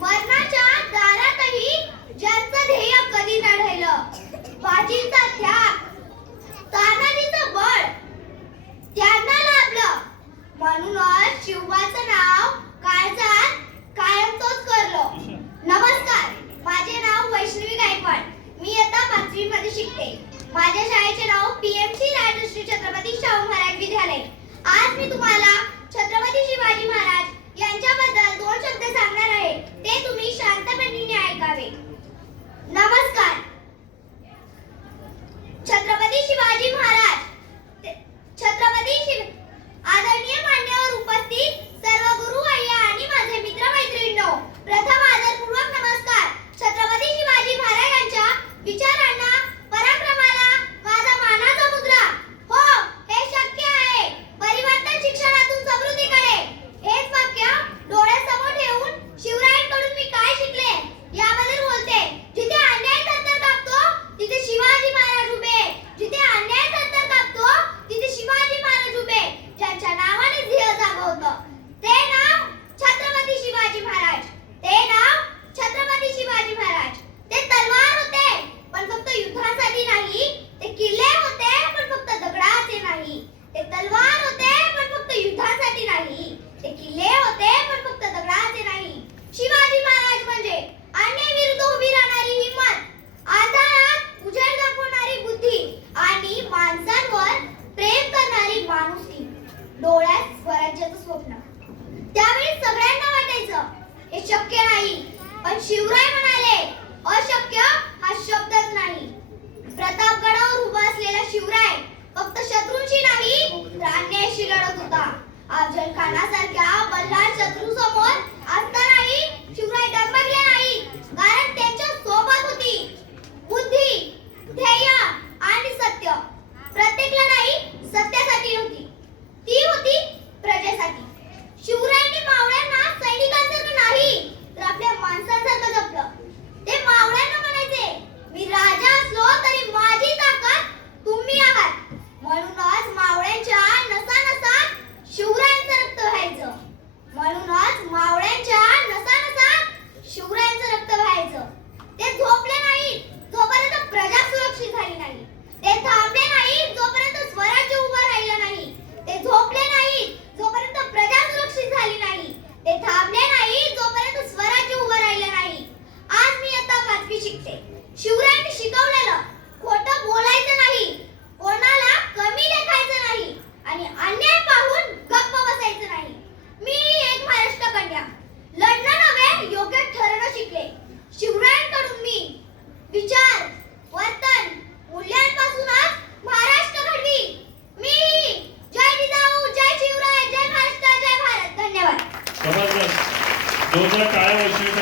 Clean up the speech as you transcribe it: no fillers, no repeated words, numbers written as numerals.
मरणाच्या दारातही ज्यांचं ध्येय कधी न ढळलं, बाजीचा त्याग, तानाजीचं बळ त्यांना लाभलं. म्हणूनच शिवबाचं नाव काळजात कायम तोच करलो. नमस्कार, माझे नाव वैष्णवी गायकवाड. मी इयत्ता 5वी मध्ये शिकते. माझ्या शाळेचे नाव पीएमसी राजश्री छत्रपती शाहू महाराज विद्यालय. आज मी तुम्हाला छत्रपती शिवाजी महाराज यांच्याबद्दल 2 शब्द सांगणार आहे. ते तुम्ही शांतपणे ऐकावे. नमस्कार. छत्रपती शिवाजी महाराज, आदरणीय मान्यवर उपस्थित सर्व गुरु अय्या आणि माझे मित्र मैत्रिणींनो, प्रथम आदरपूर्वक नमस्कार. छत्रपती शिवाजी महाराजांच्या विचारांना, पराक्रमाला माझा मानाचा मुद्रा. हो, हे शक्य आहे. परिवर्तन शिक्षणातून समृद्धीकडे. हेच वाक्य डोळ्यासमोर ठेवून शिवरायांकडून मी काय शिकले याबद्दल बोलते. जिथे अन्याय थरथर कापतो तिथे शिवाजी महाराज उभे. जिथे अन्याय थरथर कापतो तिथे शिवाजी महाराज उभे. ज्यांच्या नावाने ध्येय जागवतं ते नाव छत्रपती शिवाजी महाराज. ते नाव छत्रपती शिवाजी महाराज. ते तलवार होते पण फक्त युद्धासाठी नाही. ते किल्ले होते पण फक्त दगडाचे नाही. ते तलवार होते पण फक्त युद्धासाठी नाही. ते किल्ले होते पण फक्त दगडाचे नाही. शिवाजी महाराज म्हणजे अन्यायाविरुद्ध उभी राहणारी हिम्मत, आजारात उजेड दाखवणारी बुद्धी आणि माणसांवर प्रेम करणारी माणुसकी. डोळ्यात स्वराज्याचं स्वप्न. त्यावेळी सगळ्यांना वाटायचं हे शक्य नाही, पण शिवराय म्हणाले अशक्य हा शब्दच नाही. प्रतापगडावर उभा असलेला शिवराय फक्त शत्रूंशी नाही तर अन्यायाशी लढत होता. अफजल खानासारख्या बल्लाळ शत्रू समोर असतानाही शिवराय डगमगले नाही, कारण त्यांच्या सोबत होती बुद्धी, ध्येय आणि सत्य. प्रत्येक लढाई सत्यासाठी होती, ती होती प्रजेसाठी. शिवरायांनी मावळ्यांना सैनिकांसारखं नाही तर आपल्या माणसांसारखं जपलं. ते मावळ्यांना म्हणायचे, मी राजा असलो तरी माझी ताकद तुम्ही आहात. म्हणूनच मावळ्यांच्या नसानसात शिवरायांचं रक्त व्हायचं. म्हणूनच मावळ्यांच्या नसानसात शिवरायांचं रक्त व्हायचं. ते झोपले नाही जोपर्यंत प्रजा सुरक्षित झाली नाही. ते थांबले नाही जोपर्यंत स्वराज्य उभं राहिलं नाही. ते झोपले नाही जोपर्यंत प्रजा सुरक्षित झाली नाही. ते थांबले नाही जोपर्यंत स्वराज्य उभं राहिलं नाही. आज मी आता 5वी शिकते. शिवरायांनी शिकवलेलं खोटं बोलायचं नाही, कोणाला कमी लेखायचं नाही आणि अन्याय पाहून गप्प बसायचं नाही. मी एक महाराष्ट्र कन्या, लढणं नव्हे योग्य ठरणं शिकले. शिवरायांकडून मी विचार, वर्तन, मूल्यांपासूनच महाराष्ट्र घडवी. मी जय जिजाऊ, जय शिवराय, जय महाराष्ट्र, जय भारत. धन्यवाद. जोरदार टाळ्या वैष्णवी.